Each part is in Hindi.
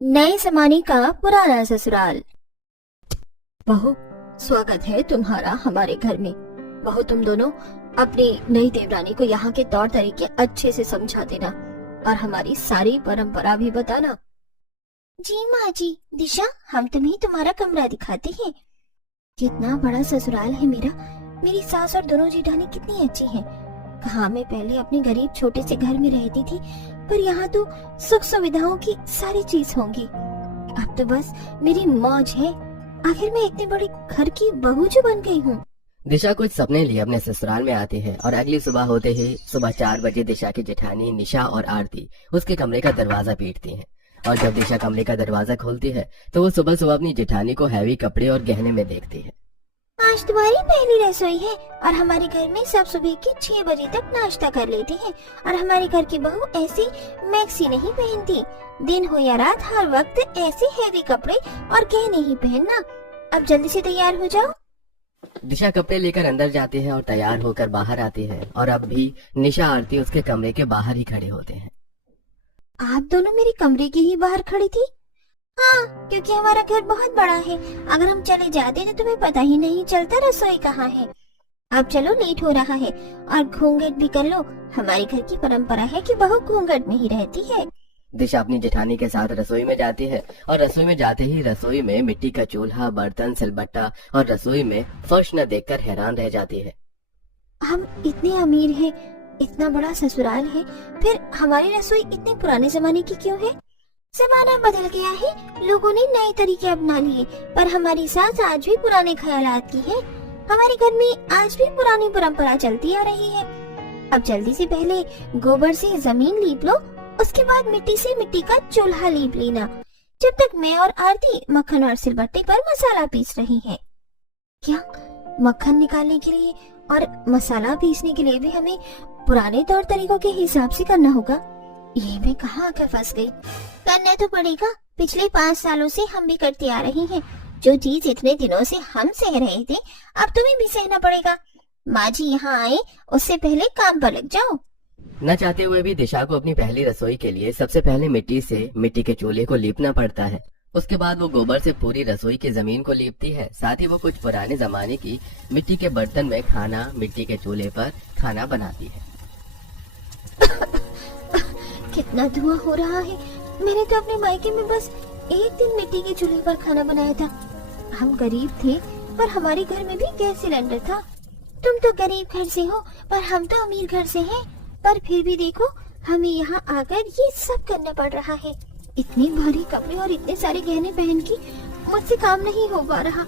नए जमाने का पुराना ससुराल। बहू, स्वागत है तुम्हारा हमारे घर में। बहू, तुम दोनों अपनी नई देवरानी को यहाँ के तौर तरीके अच्छे से समझा देना और हमारी सारी परंपरा भी बताना। जी माँ जी। दिशा, हम तुम्हें तुम्हारा कमरा दिखाते हैं। कितना बड़ा ससुराल है मेरा। मेरी सास और दोनों जेठानी कितनी अच्छी हैं। कहाँ मैं पहले अपने गरीब छोटे से घर में रहती थी, पर यहाँ तो सुख सुविधाओं की सारी चीज होंगी। अब तो बस मेरी मौज है। आखिर मैं इतने बड़े घर की बहू जो बन गई हूँ। दिशा कुछ सपने लिए अपने ससुराल में आती है और अगली सुबह होते ही सुबह 4 बजे दिशा की जेठानी निशा और आरती उसके कमरे का दरवाजा पीटती हैं। और जब दिशा कमरे का दरवाजा खोलती है तो वो सुबह सुबह अपनी जेठानी को हैवी कपड़े और गहने में देखती है। आज तुम्हारी पहली रसोई है और हमारे घर में सब सुबह के 6 बजे तक नाश्ता कर लेते हैं। और हमारे घर की बहू ऐसी मैक्सी नहीं पहनती। दिन हो या रात, हर वक्त ऐसे हैवी कपड़े और गहने ही पहनना। अब जल्दी से तैयार हो जाओ। दिशा कपड़े लेकर अंदर जाती है और तैयार होकर बाहर आती है और अब भी निशा आरती उसके कमरे के बाहर ही खड़े होते हैं। आप दोनों मेरे कमरे के ही बाहर खड़ी थी? हाँ, क्योंकि हमारा घर बहुत बड़ा है। अगर हम चले जाते तो तुम्हें पता ही नहीं चलता रसोई कहाँ है। अब चलो, लेट हो रहा है और घूंघट भी कर लो। हमारे घर की परंपरा है कि बहू घूंघट में ही रहती है। दिशा अपनी जेठानी के साथ रसोई में जाती है और रसोई में जाते ही रसोई में मिट्टी का चूल्हा, बर्तन, सिलबट्टा और रसोई में फर्श न देखकर हैरान रह जाती है। हम इतने अमीर हैं, इतना बड़ा ससुराल है, फिर हमारी रसोई इतने पुराने जमाने की क्यों है? जमाना बदल गया है, लोगों ने नए तरीके अपना लिए, पर हमारी सास आज भी पुराने ख्यालात की है। हमारे घर में आज भी पुरानी परंपरा चलती आ रही है। अब जल्दी से पहले गोबर से जमीन लीप लो, उसके बाद मिट्टी से मिट्टी का चूल्हा लीप लेना, जब तक मैं और आरती मक्खन और सिलबट्टे पर मसाला पीस रही है। क्या मक्खन निकालने के लिए और मसाला पीसने के लिए भी हमें पुराने तौर तरीकों के हिसाब से करना होगा? ये मैं कहाँ आकर फंस गई। करना तो पड़ेगा। पिछले 5 सालों से हम भी करते आ रहे हैं। जो चीज इतने दिनों से हम सह रहे थे, अब तुम्हें भी सहना पड़ेगा। माँ जी यहाँ आए उससे पहले काम पर लग जाओ। न चाहते हुए भी दिशा को अपनी पहली रसोई के लिए सबसे पहले मिट्टी के चूल्हे को लीपना पड़ता है। उसके बाद वो गोबर से पूरी रसोई की जमीन को लीपती है। साथ ही वो कुछ पुराने जमाने की मिट्टी के बर्तन में खाना मिट्टी के चूल्हे पर खाना बनाती है। कितना धुआं हो रहा है। मैंने तो अपने मायके में बस एक दिन मिट्टी के चूल्हे पर खाना बनाया था। हम गरीब थे, पर हमारे घर में भी गैस सिलेंडर था। तुम तो गरीब घर से हो, पर हम तो अमीर घर से हैं। पर फिर भी देखो, हमें यहाँ आकर ये सब करना पड़ रहा है। इतने भारी कपड़े और इतने सारे गहने पहन के मुझसे काम नहीं हो पा रहा।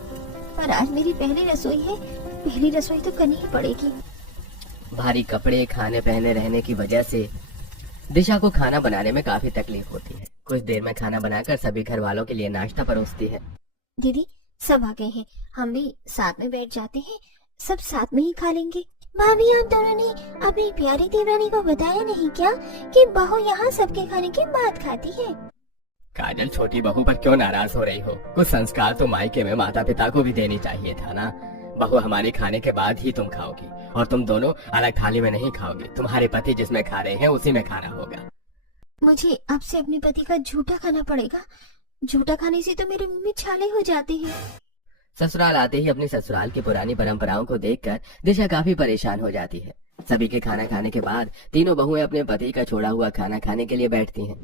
पर आज मेरी पहली रसोई है, पहली रसोई तो करनी ही पड़ेगी। भारी कपड़े, खाने पहने रहने की वजह से दिशा को खाना बनाने में काफी तकलीफ होती है। कुछ देर में खाना बनाकर सभी घर वालों के लिए नाश्ता परोसती है। दीदी, सब आ गए हैं, हम भी साथ में बैठ जाते हैं, सब साथ में ही खा लेंगे। भाभी, आप दोनों ने अपनी प्यारी देवरानी को बताया नहीं क्या कि बहू यहाँ सबके खाने के बाद खाती है? काजल, छोटी बहू पर क्यों नाराज हो रही हो? कुछ संस्कार तो मायके में माता पिता को भी देनी चाहिए था ना। बहू हमारे खाने के बाद ही तुम खाओगी और तुम दोनों अलग थाली में नहीं खाओगे। तुम्हारे पति जिसमें खा रहे हैं उसी में खाना होगा। मुझे अब से अपने पति का झूठा खाना पड़ेगा। झूठा खाने से तो मेरे मुंह में छाले हो जाते हैं। ससुराल आते ही अपनी ससुराल की पुरानी परंपराओं को देखकर दिशा काफी परेशान हो जाती है। सभी के खाना खाने के बाद तीनों बहुएं अपने पति का छोड़ा हुआ खाना खाने के लिए बैठती हैं।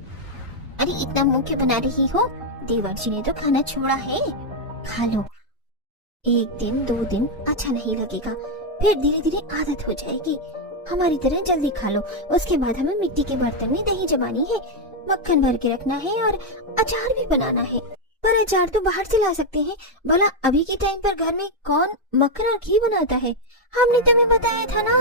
अरे, इतना मुंह क्यों बना रही हो? देवर जी ने तो खाना छोड़ा है, खा लो। 1 दिन 2 दिन अच्छा नहीं लगेगा, फिर धीरे धीरे आदत हो जाएगी। हमारी तरह जल्दी खा लो। उसके बाद हमें मिट्टी के बर्तन में दही जमानी है, मक्खन भर के रखना है और अचार भी बनाना है। पर अचार तो बाहर से ला सकते हैं। भला अभी के टाइम पर घर में कौन मक्खन और घी बनाता है? हमने तुम्हें बताया था ना,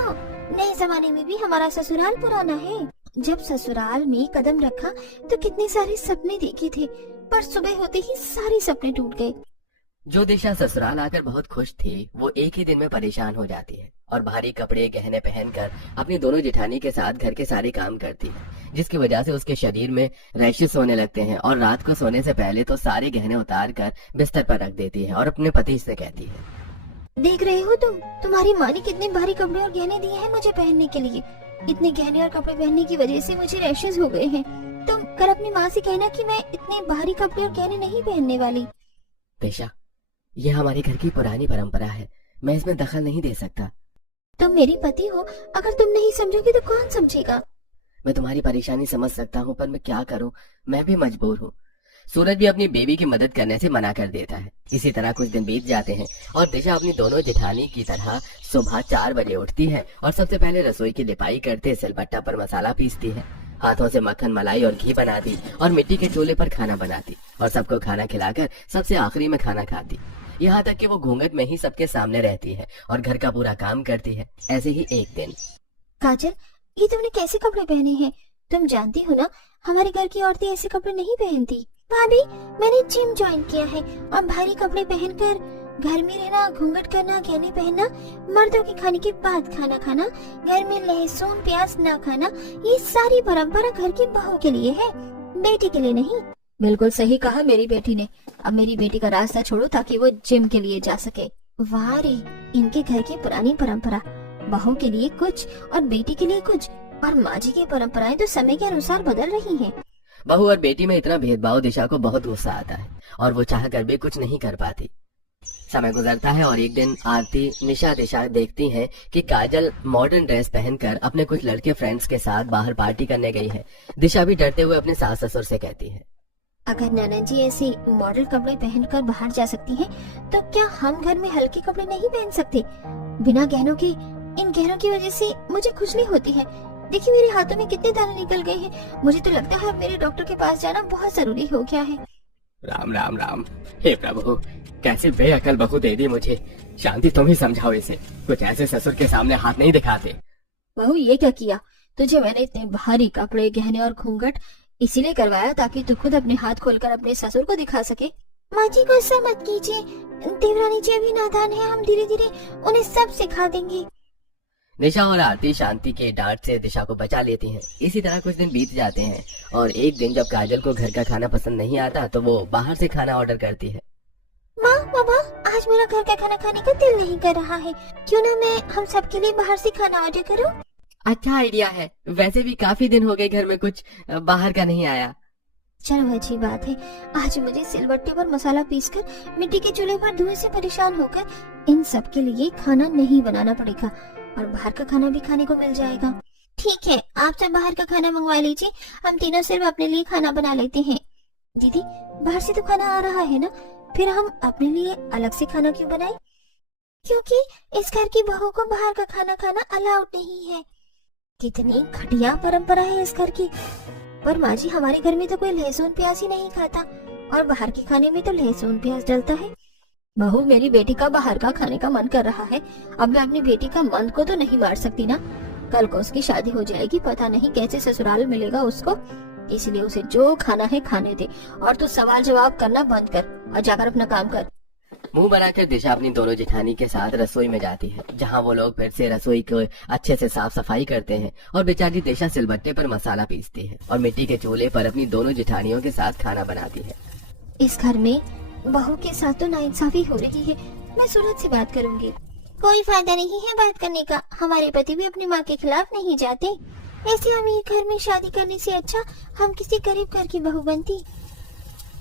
नए जमाने में भी हमारा ससुराल पुराना है। जब ससुराल में कदम रखा तो कितने सारे सपने देखे थे, पर सुबह होते ही सारे सपने टूट गए। जो दिशा ससुराल आकर बहुत खुश थी, वो एक ही दिन में परेशान हो जाती है और भारी कपड़े गहने पहनकर अपनी दोनों जेठानी के साथ घर के सारे काम करती है, जिसकी वजह से उसके शरीर में रैशेस होने लगते हैं और रात को सोने से पहले तो सारे गहने उतार कर बिस्तर पर रख देती है और अपने पति से कहती है, देख रहे हो तुम, तुम्हारी माँ ने कितने भारी कपड़े और गहने दिए हैं मुझे पहनने के लिए। इतने गहने और कपड़े पहनने की वजह से मुझे रैशेस हो गए हैं। तुम कर अपनी माँ से कहना कि मैं इतने भारी कपड़े और गहने नहीं पहनने वाली। दिशा, ये हमारे घर की पुरानी परंपरा है, मैं इसमें दखल नहीं दे सकता। तुम मेरी पति हो, अगर तुम नहीं समझोगी तो कौन समझेगा। मैं तुम्हारी परेशानी समझ सकता हूँ, पर मैं क्या करूँ, मैं भी मजबूर हूँ। सूरज भी अपनी बेबी की मदद करने से मना कर देता है। इसी तरह कुछ दिन बीत जाते हैं और दिशा अपनी दोनों जेठानी की तरह सुबह 4 बजे उठती है और सबसे पहले रसोई की लिपाई करते सिलबट्टा पर मसाला पीसती है, हाथों से मक्खन, मलाई और घी बनाती और मिट्टी के चूल्हे पर खाना बनाती और सबको खाना खिलाकर सबसे आखिरी में खाना खाती। यहाँ तक कि वो घूंघट में ही सबके सामने रहती है और घर का पूरा काम करती है। ऐसे ही एक दिन। काजल, ये तुमने कैसे कपड़े पहने हैं? तुम जानती हो ना, हमारे घर की औरतें ऐसे कपड़े नहीं पहनती। भाभी, मैंने जिम ज्वाइन किया है और भारी कपड़े पहनकर घर में रहना, घूंघट करना, गहने पहनना, मर्दों के खाने के बाद खाना खाना, घर में लहसुन प्याज ना खाना, ये सारी परंपरा घर की बहू के लिए है, बेटी के लिए नहीं। बिल्कुल सही कहा मेरी बेटी ने। अब मेरी बेटी का रास्ता छोड़ो ताकि वो जिम के लिए जा सके। वाह रे, इनके घर की पुरानी परंपरा, बहू के लिए कुछ और बेटी के लिए कुछ, और माँ जी की परंपराएं तो समय के अनुसार बदल रही हैं। बहू और बेटी में इतना भेदभाव दिशा को बहुत गुस्सा आता है और वो चाह कर भी कुछ नहीं कर पाती। समय गुजरता है और एक दिन आरती, निशा, दिशा देखती हैं कि काजल मॉडर्न ड्रेस पहनकर अपने कुछ लड़के फ्रेंड्स के साथ बाहर पार्टी करने गई है। दिशा भी डरते हुए अपने सास ससुर से कहती है, अगर ननद जी ऐसे मॉडल कपड़े पहनकर बाहर जा सकती हैं, तो क्या हम घर में हल्के कपड़े नहीं पहन सकते? बिना गहनों के, इन गहनों की वजह से मुझे खुजली होती है। देखिए मेरे हाथों में कितने दाने निकल गए हैं। मुझे तो लगता है अब मेरे डॉक्टर के पास जाना बहुत जरूरी हो गया है। राम राम राम, हे प्रभु, कैसी बेअकल बहू दे दी मुझे। शांति, तुम ही समझाओ इसे, कुछ ऐसे ससुर के सामने हाथ नहीं दिखाते। बहू, ये क्या किया? तुझे मैंने इतने भारी कपड़े, गहने और घूंघट इसीलिए करवाया ताकि तू खुद अपने हाथ खोलकर अपने ससुर को दिखा सके। माँ जी, गुस्सा मत कीजिए, देवरानी जी अभी नादान है, हम धीरे धीरे उन्हें सब सिखा देंगे। निशा और आरती शांति के डांट से दिशा को बचा लेती हैं। इसी तरह कुछ दिन बीत जाते हैं और एक दिन जब काजल को घर का खाना पसंद नहीं आता तो वो बाहर से खाना ऑर्डर करती है। माँ, पापा, आज मेरा घर का खाना खाने का दिल नहीं कर रहा है, क्यों ना मैं हम सबके लिए बाहर से खाना ऑर्डर करूँ? अच्छा आइडिया है, वैसे भी काफी दिन हो गए घर में कुछ बाहर का नहीं आया। चलो अच्छी बात है, आज मुझे सिलबट्टे पर मसाला पीसकर मिट्टी के चूल्हे पर धुएं से परेशान होकर इन सब के लिए खाना नहीं बनाना पड़ेगा और बाहर का खाना भी खाने को मिल जाएगा। ठीक है, आप सब बाहर का खाना मंगवा लीजिए, हम तीनों सिर्फ अपने लिए खाना बना लेते हैं। दीदी, बाहर से तो खाना आ रहा है ना, फिर हम अपने लिए अलग से खाना क्यों बनाएं? क्योंकि इस घर की बहू को बाहर का खाना खाना अलाउड नहीं है। कितनी घटिया परंपरा है इस घर की। पर माँ जी, हमारे घर में तो कोई लहसुन प्याज ही नहीं खाता और बाहर के खाने में तो लहसुन प्याज डलता है। बहू, मेरी बेटी का बाहर का खाने का मन कर रहा है, अब मैं अपनी बेटी का मन को तो नहीं मार सकती ना। कल को उसकी शादी हो जाएगी, पता नहीं कैसे ससुराल मिलेगा उसको, इसलिए उसे जो खाना है खाने दे और तू सवाल जवाब करना बंद कर और जाकर अपना काम कर। मुंह बनाकर दिशा अपनी दोनों जेठानी के साथ रसोई में जाती है, जहाँ वो लोग फिर से रसोई को अच्छे से साफ सफाई करते हैं और बेचारी दिशा सिलबट्टे पर मसाला पीसती है और मिट्टी के चूल्हे पर अपनी दोनों जेठानियों के साथ खाना बनाती है। इस घर में बहू के साथ तो नाइंसाफी हो रही है, मैं सूरज से बात करूंगी। कोई फायदा नहीं है बात करने का, हमारे पति भी अपनी माँ के खिलाफ नहीं जाते। ऐसे अमीर घर में शादी करने से अच्छा हम किसी गरीब घर की बहू बनती।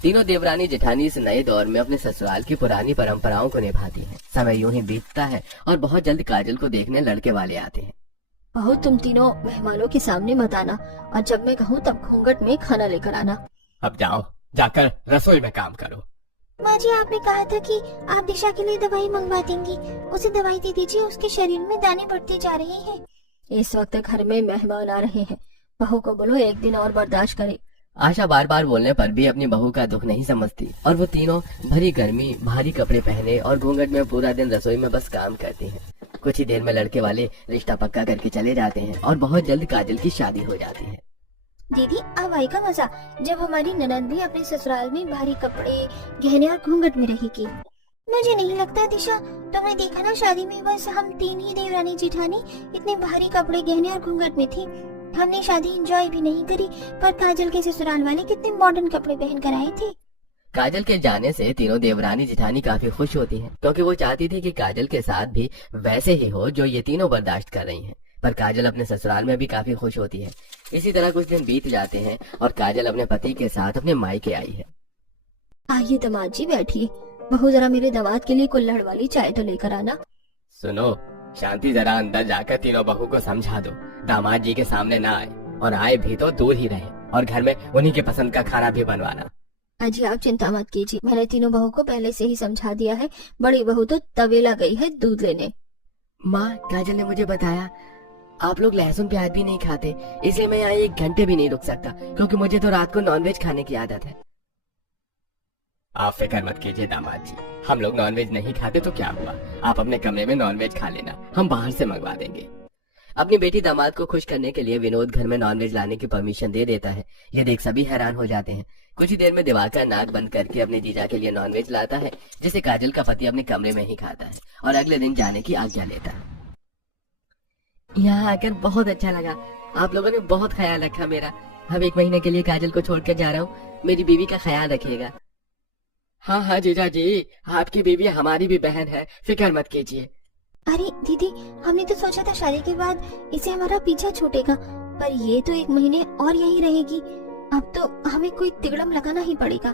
तीनों देवरानी जेठानी इस नए दौर में अपने ससुराल की पुरानी परंपराओं को निभाती हैं। समय यूं ही बीतता है और बहुत जल्द काजल को देखने लड़के वाले आते हैं। बहू, तुम तीनों मेहमानों के सामने मत आना और जब मैं कहूँ तब घूंघट में खाना लेकर आना। अब जाओ, जाकर रसोई में काम करो। माँ जी, आपने कहा था कि आप दिशा के लिए दवाई मंगवा देंगी, उसे दवाई दे दीजिए, उसके शरीर में दाने बढ़ते जा रहे हैं। इस वक्त घर में मेहमान आ रहे हैं, बहू को बोलो एक दिन और बर्दाश्त करे। आशा बार बार बोलने पर भी अपनी बहू का दुख नहीं समझती और वो तीनों भरी गर्मी, भारी कपड़े पहने और घूंघट में पूरा दिन रसोई में बस काम करती हैं। कुछ ही देर में लड़के वाले रिश्ता पक्का करके चले जाते हैं और बहुत जल्द काजल की शादी हो जाती है। दीदी, अब आएगा मजा जब हमारी ननद भी अपने ससुराल में भारी कपड़े, गहने और घूंघट में रहेगी। मुझे नहीं लगता दिशा, तुमने देखा ना शादी में बस हम तीन ही देवरानी जेठानी इतने भारी कपड़े, गहने और घूंघट में थी। हमने शादी एंजॉय भी नहीं करी, पर काजल के ससुराल वाले कितने मॉडर्न कपड़े पहन कर आए थे। काजल के जाने से तीनों देवरानी जेठानी काफी खुश होती हैं, क्योंकि वो चाहती थी कि काजल के साथ भी वैसे ही हो जो ये तीनों बर्दाश्त कर रही हैं। पर काजल अपने ससुराल में भी काफी खुश होती है, इसी तरह कुछ दिन बीत जाते हैं और काजल अपने पति के साथ अपने मायके आई है। आइए दामाद जी बैठिए। बहू जरा मेरे दामाद के लिए कुल्हड़ वाली चाय तो लेकर आना। सुनो शांति, जरा अंदर जाकर तीनों बहू को समझा दो दामाद जी के सामने ना आए, और आए भी तो दूर ही रहे, और घर में उन्हीं के पसंद का खाना भी बनवाना। अजी आप चिंता मत कीजिए, मैंने तीनों बहू को पहले से ही समझा दिया है। बड़ी बहू तो तवेला गई है दूध लेने। माँ, काजल ने मुझे बताया आप लोग लहसुन प्याज भी नहीं खाते, इसलिए मैं यहाँ 1 घंटे भी नहीं रुक सकता, क्योंकि मुझे तो रात को नॉनवेज खाने की आदत है। आप फिक्र मत कीजिए दामाद जी, हम लोग नॉनवेज नहीं खाते तो क्या हुआ, आप अपने कमरे में नॉनवेज खा लेना, हम बाहर से मंगवा देंगे। अपनी बेटी दामाद को खुश करने के लिए विनोद घर में नॉनवेज लाने की परमिशन दे देता है। ये देख सभी हैरान हो जाते हैं। कुछ ही देर में दिवाकर नाक बंद करके अपने जीजा के लिए नॉनवेज लाता है, जिसे काजल का पति अपने कमरे में ही खाता है और अगले दिन जाने की आज्ञा लेता है। यहाँ आकर बहुत अच्छा लगा, आप लोगों ने बहुत ख्याल रखा मेरा। अब 1 महीने के लिए काजल को छोड़कर जा रहा हूँ, मेरी बीवी का ख्याल रखिएगा। हाँ हाँ जीजा जी, आपकी बीवी हमारी भी बहन है, फिक्र मत कीजिए। अरे दीदी, हमने तो सोचा था शादी के बाद इसे हमारा पीछा छूटेगा, पर ये तो 1 महीने और यही रहेगी। अब तो हमें कोई तिगड़म लगाना ही पड़ेगा।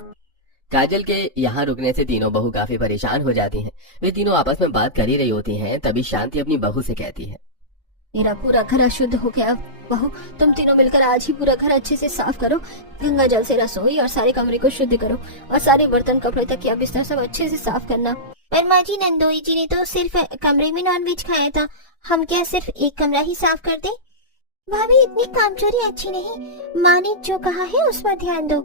काजल के यहाँ रुकने से तीनों बहू काफी परेशान हो जाती हैं। वे तीनों आपस में बात कर ही रही होती हैं, तभी शांति अपनी बहू से कहती है, मेरा पूरा घर अशुद्ध हो गया। बहू तुम तीनों मिलकर आज ही पूरा घर अच्छे से साफ करो, गंगा जल से रसोई और सारे कमरे को शुद्ध करो, और सारे बर्तन कपड़े तकिया बिस्तर सब अच्छे से साफ करना। पर माँ जी, नंदोई जी ने तो सिर्फ कमरे में नॉनवेज खाया था, हम क्या सिर्फ एक कमरा ही साफ कर दें? भाभी इतनी कामचोरी अच्छी नहीं, माँ ने जो कहा है उस पर ध्यान दो।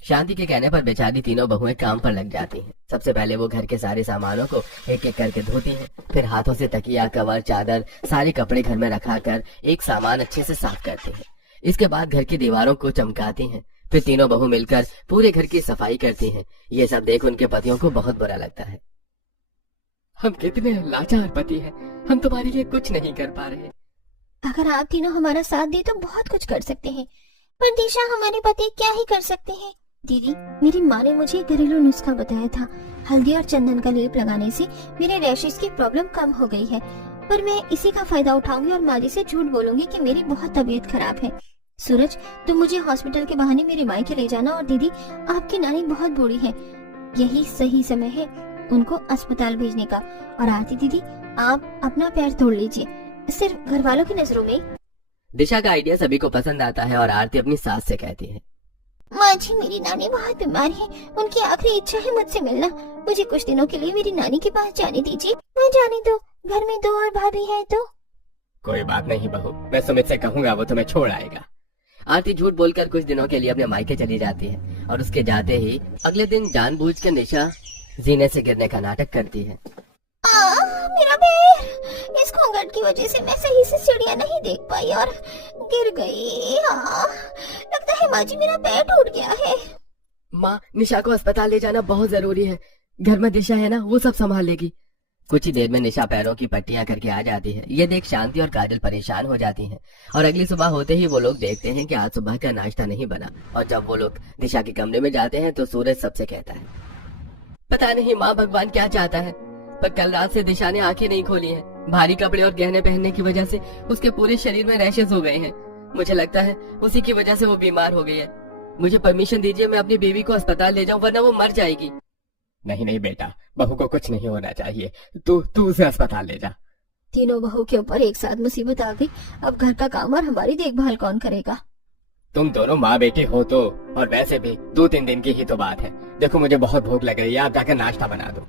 शांति के कहने पर बेचारी तीनों बहुएं काम पर लग जाती हैं। सबसे पहले वो घर के सारे सामानों को एक एक करके धोती हैं, फिर हाथों से तकिया, कवर, चादर, सारे कपड़े घर में रखा कर एक सामान अच्छे से साफ करते हैं। इसके बाद घर की दीवारों को चमकाती हैं, फिर तीनों बहू मिलकर पूरे घर की सफाई करती हैं। ये सब देख उनके पतियों को बहुत बुरा लगता है। हम कितने लाचार पति हैं, हम तुम्हारे लिए कुछ नहीं कर पा रहे। अगर आप तीनों हमारा साथ दे तो बहुत कुछ कर सकते हैं, पर दिशा हमारे पति क्या ही कर सकते हैं। दीदी, मेरी माँ ने मुझे एक घरेलू नुस्खा बताया था, हल्दी और चंदन का लेप लगाने से मेरे रैशेस की प्रॉब्लम कम हो गई है, पर मैं इसी का फायदा उठाऊंगी और माँ जी से झूठ बोलूंगी कि मेरी बहुत तबीयत खराब है। सूरज, तुम मुझे हॉस्पिटल के बहाने मेरे मायके ले जाना, और दीदी आपकी नानी बहुत बूढ़ी है, यही सही समय है उनको अस्पताल भेजने का। और आरती दीदी, आप अपना पैर तोड़ लीजिए, सिर्फ घर वालों की नजरों में। दिशा का आइडिया सभी को पसंद आता है और आरती अपनी सास से कहती है, माँ जी मेरी नानी बहुत बीमार है, उनकी आखिरी इच्छा है मुझसे मिलना, मुझे कुछ दिनों के लिए मेरी नानी के पास जाने दीजिए। मैं जाने दो, घर में 2 और भाभी है तो। कोई बात नहीं बहू, मैं सुमित से कहूंगा, वो तुम्हें छोड़ आएगा। आरती झूठ बोलकर कुछ दिनों के लिए अपने मायके चली जाती है, और उसके जाते ही अगले दिन जानबूझकर निशा जीने से गिरने का नाटक करती है। मेरा पैर, इस घूंघट की वजह से मैं सही से सीढ़ियाँ नहीं देख पाई और गिर गई। लगता है माँ जी मेरा पैर टूट गया है। माँ, निशा को अस्पताल ले जाना बहुत जरूरी है, घर में दिशा है ना, वो सब संभाल लेगी। कुछ ही देर में निशा पैरों की पट्टियां करके आ जाती है। ये देख शांति और काजल परेशान हो जाती हैं, और अगली सुबह होते ही वो लोग देखते हैं कि आज सुबह का नाश्ता नहीं बना। और जब वो लोग दिशा के कमरे में जाते हैं तो सूरज सबसे कहता है, पता नहीं माँ भगवान क्या चाहता है, पर कल रात से दिशा ने आंखें नहीं खोली हैं। भारी कपड़े और गहने पहनने की वजह से उसके पूरे शरीर में रैशेस हो गए हैं। मुझे लगता है उसी की वजह से वो बीमार हो गई है। मुझे परमिशन दीजिए, मैं अपनी बीवी को अस्पताल ले जाऊं, वरना वो मर जाएगी। नहीं नहीं बेटा, बहू को कुछ नहीं होना चाहिए, तू उसे अस्पताल ले जा। तीनों बहू के ऊपर एक साथ मुसीबत आ गई, अब घर का काम और हमारी देखभाल कौन करेगा? तुम दोनों माँ बेटी हो तो, और वैसे भी 2-3 दिन की ही तो बात है। देखो मुझे बहुत भूख लग रही है, आप जाकर नाश्ता बना दो।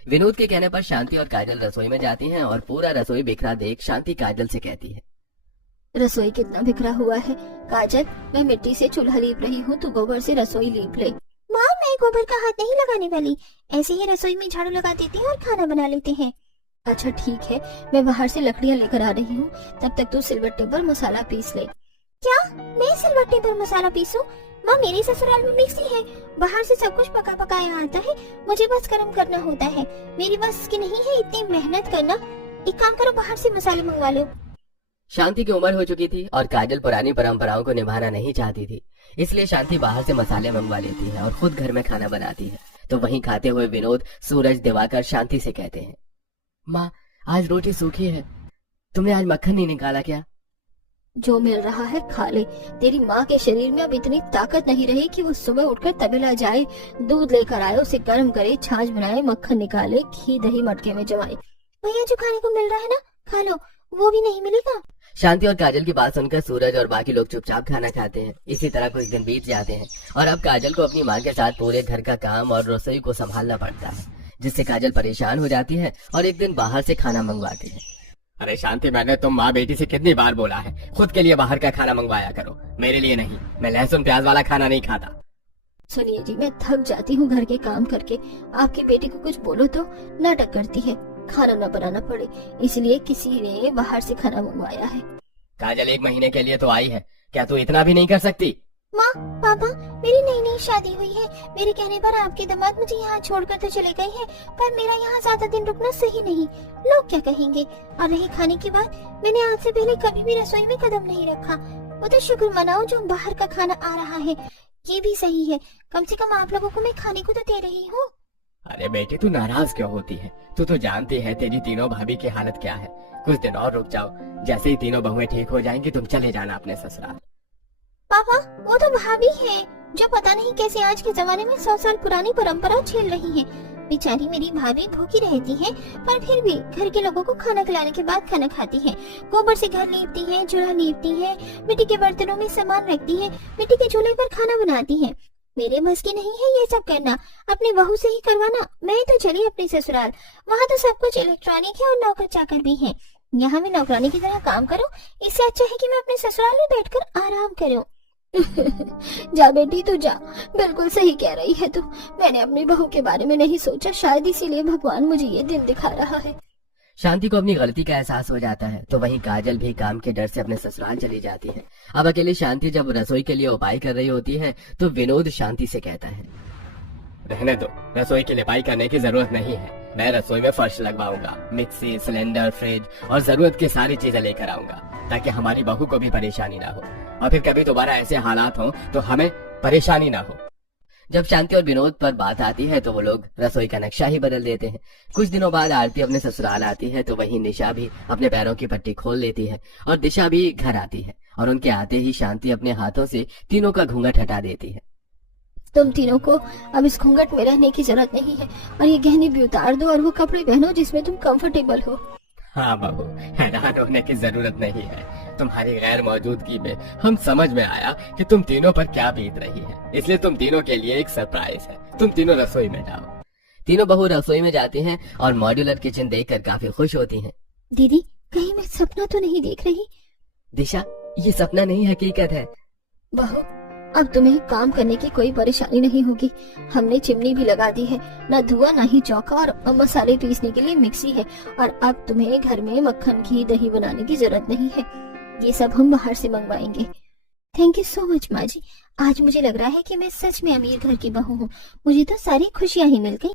विनोद के कहने पर शांति और काजल रसोई में जाती हैं, और पूरा रसोई बिखरा देख शांति काजल से कहती है, रसोई कितना बिखरा हुआ है। काजल, मैं मिट्टी से चूल्हा लीप रही हूँ, तू गोबर से रसोई लीप ले। माँ, मैं गोबर का हाथ नहीं लगाने वाली, ऐसे ही रसोई में झाड़ू लगा देते हैं और खाना बना लेते हैं। अच्छा ठीक है, मैं बाहर से लकड़ियाँ लेकर आ रही हूँ, तब तक तू सिलबट्टे पर मसाला पीस ले। क्या मैं सिलबट्टे पर मसाला पीसूं? माँ, मेरे ससुराल में मिक्सी है, बाहर से सब कुछ पका पकाया आता है, मुझे बस गरम करना होता है। मेरी बस की नहीं है इतनी मेहनत करना। एक काम करो, बाहर से मसाले मंगवा लो। शांति की उम्र हो चुकी थी और काजल पुरानी परंपराओं को निभाना नहीं चाहती थी, इसलिए शांति बाहर से मसाले मंगवा लेती है और खुद घर में खाना बनाती है। तो वहीं खाते हुए विनोद, सूरज, दिवाकर शांति से कहते हैं, माँ आज रोटी सूखी है, तुमने आज मक्खन नहीं निकाला क्या? जो मिल रहा है खा ले। तेरी माँ के शरीर में अब इतनी ताकत नहीं रही कि वो सुबह उठकर तबेला जाए, दूध लेकर आए, उसे गर्म करे, छाछ बनाए, मक्खन निकाले, घी दही मटके में जमाए। भैया जो खाने को मिल रहा है ना, खा लो, वो भी नहीं मिलेगा। शांति और काजल की बात सुनकर सूरज और बाकी लोग चुपचाप खाना खाते हैं। इसी तरह कुछ दिन बीत जाते हैं और अब काजल को अपनी माँ के साथ पूरे घर का काम और रसोई को संभालना पड़ता है, जिससे काजल परेशान हो जाती है और एक दिन बाहर से खाना मंगवाती है। अरे शांति, मैंने तुम माँ बेटी से कितनी बार बोला है खुद के लिए बाहर का खाना मंगवाया करो, मेरे लिए नहीं। मैं लहसुन प्याज वाला खाना नहीं खाता। सुनिए जी, मैं थक जाती हूँ घर के काम करके। आपकी बेटी को कुछ बोलो तो नाटक करती है, खाना न बनाना पड़े, इसलिए किसी ने बाहर से खाना मंगवाया है। काजल 1 महीने के लिए तो आई है, क्या तू इतना भी नहीं कर सकती? माँ पापा, मेरी नई नई शादी हुई है। मेरे कहने पर आपके दामाद मुझे यहाँ छोड़कर तो चले गए हैं, पर मेरा यहाँ ज्यादा दिन रुकना सही नहीं। लोग क्या कहेंगे? और रही खाने की बात, मैंने आज से पहले कभी भी रसोई में कदम नहीं रखा। वो तो शुक्र मनाओ जो बाहर का खाना आ रहा है। ये भी सही है, कम से कम आप लोगों को मैं खाने को तो दे रही हूँ। अरे बेटी, तू नाराज क्यों होती है? तू तो जानती है तेरी तीनों भाभी की हालत क्या है। कुछ दिन और रुक जाओ, जैसे ही तीनों बहुएं ठीक हो जाएंगी तुम चले जाना अपने ससुराल। पापा, वो तो भाभी है जो पता नहीं कैसे आज के जमाने में 100 साल पुरानी परंपरा झेल रही है। बेचारी मेरी भाभी भूखी रहती है, पर फिर भी घर के लोगों को खाना खिलाने के बाद खाना खाती है। गोबर से घर लीपती है, चूल्हा लीपती है, मिट्टी के बर्तनों में सामान रखती है, मिट्टी के चूल्हे पर खाना बनाती है। मेरे बस की नहीं है ये सब करना, अपनी बहू से ही करवाना। मैं तो चली अपने ससुराल, वहाँ तो सब कुछ इलेक्ट्रॉनिक है और नौकर चाकर भी है। यहाँ मैं नौकरानी की तरह काम करूँ, इससे अच्छा है कि मैं अपने ससुराल में बैठकर आराम करूँ। जा बेटी तू जा, बिल्कुल सही कह रही है तू। मैंने अपनी बहू के बारे में नहीं सोचा, शायद इसीलिए भगवान मुझे ये दिन दिखा रहा है। शांति को अपनी गलती का एहसास हो जाता है, तो वहीं काजल भी काम के डर से अपने ससुराल चली जाती है। अब अकेली शांति जब रसोई के लिए उपाय कर रही होती है तो विनोद शांति से कहता है, रहने दो, रसोई की लिपाई करने की जरूरत नहीं है। मैं रसोई में फर्श लगवाऊंगा, मिक्सी, सिलेंडर, फ्रिज और जरूरत की सारी चीजें लेकर आऊंगा, ताकि हमारी बहू को भी परेशानी ना हो और फिर कभी दोबारा ऐसे हालात हो तो हमें परेशानी ना हो। जब शांति और विनोद पर बात आती है तो वो लोग रसोई का नक्शा ही बदल देते हैं। कुछ दिनों बाद आरती अपने ससुराल आती है तो वहीं निशा भी अपने पैरों की पट्टी खोल लेती है और दिशा भी घर आती है और उनके आते ही शांति अपने हाथों से तीनों का घूंघट हटा देती है। तुम तीनों को अब इस घूंघट में रहने की जरूरत नहीं है और ये गहने भी उतार दो और वो कपड़े पहनो जिसमें तुम कंफर्टेबल हो। हाँ बहू, हैरान होने की जरूरत नहीं है। तुम्हारी गैर मौजूदगी में हम समझ में आया कि तुम तीनों पर क्या बीत रही है, इसलिए तुम तीनों के लिए एक सरप्राइज है। तुम तीनों रसोई में जाओ। तीनों बहू रसोई में जाती हैं और मॉड्यूलर किचन देखकर काफी खुश होती हैं। दीदी, कहीं मैं सपना तो नहीं देख रही? दिशा, ये सपना नहीं हकीकत है। बहू, अब तुम्हें काम करने की कोई परेशानी नहीं होगी। हमने चिमनी भी लगा दी है, ना धुआं ना ही चौका, और मसाले पीसने के लिए मिक्सी है। और अब तुम्हें घर में मक्खन घी दही बनाने की जरूरत नहीं है, ये सब हम बाहर से मंगवाएंगे। थैंक यू सो मच माँ जी, आज मुझे लग रहा है कि मैं सच में अमीर घर की बहू हूँ। मुझे तो सारी खुशियाँ ही मिल गई।